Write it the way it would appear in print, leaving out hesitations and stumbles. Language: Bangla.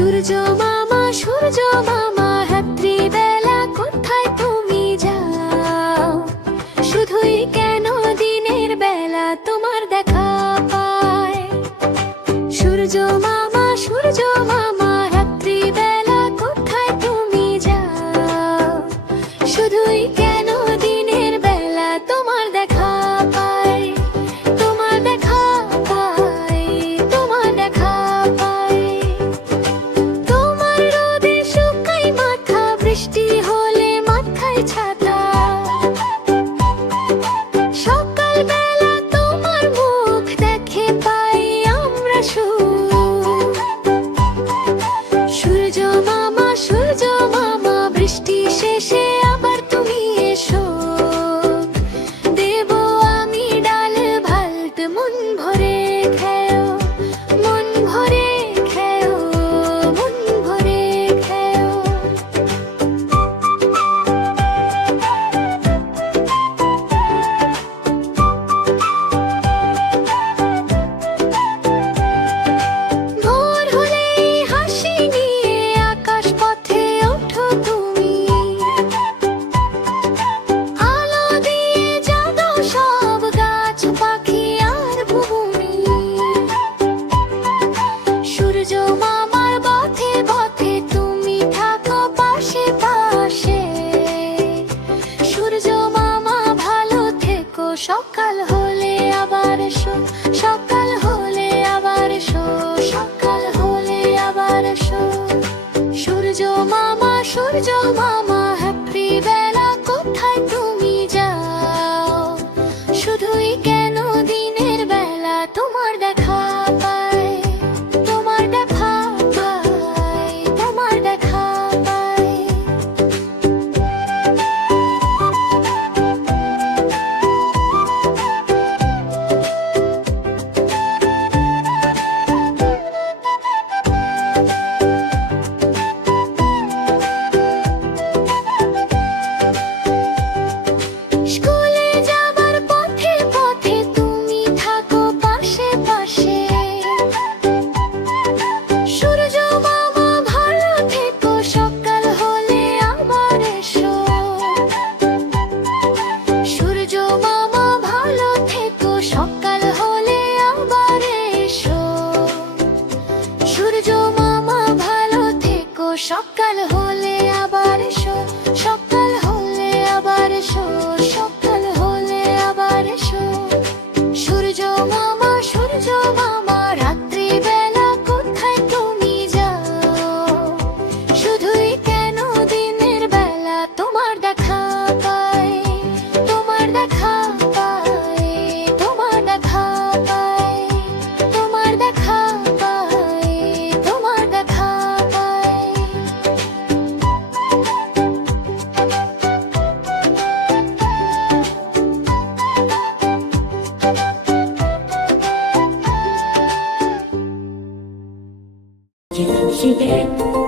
সূর্য মামা, সূর্য মামা, রাত্রিবেলা কোথায় তুমি যাও? শুধুই কেন দিনের বেলা তোমার দেখা পায়? সূর্য মামা, সূর্য মামা, রাত্রিবেলা কোথায় তুমি যাও? শুধুই কেন দিনের বেলা তোমার দেখা পায়? তোমার দেখা পায়, তোমার দেখা পায়। তোমার রোদে শুকাই মাথা, বৃষ্টি হলে মাথায় ছাতা। সকালবেলা তোমার মুখ দেখে পাই আমরা সুখ। সূর্য মামা, সূর্য মামা, বৃষ্টি শেষে আবার তুমি এসো। দেব আমি ডাল ভাত, মন ভরে খেও, মন ভরে খেও, মন ভরে খেও। ভোর হলেই হাসি নিয়ে আকাশ পথে ওঠো তুমি। আলো দিয়ে জাগো সব গাছ পাখি আর ভূমি। সূর্য মামার পথে পথে তুমি থাকো পাশে পাশে। সূর্য মামা ভালো থেকো, সকাল হলে আবার এসো, সকাল হলে আবার এসো, সকাল হলে আবার এসো। সূর্য মামা, সূর্য মামা, রাত্রিবেলা কোথায় তুমি যাও? শুধুই কেন দিনের বেলা তোমার দেখা পায়? তোমার দেখা পায়, তোমার দেখা পায়। স্কুলে যাবার পথে পথে তুমি থাকো পাশে পাশে। সূর্য মামা ভালো থেকো, সকাল হলে আবার এসো। সূর্য মামা ভালো থেকো, সকাল হলে আবার এসো। সূর্য মামা ভালো থেকো, সকাল হলে আবার এসো, সকাল হলে আবার এসো, সকাল হলে আবার এসো। সূর্য মামা, সূর্য মামা, রাত্রিবেলা কোথায় তুমি যাও? শুধুই কেন দিনের বেলা তোমার দেখা পায়? তোমার দেখা পায়, তোমার দেখা পায়, তোমার দেখা পায়, তোমার দেখা পায়। She did.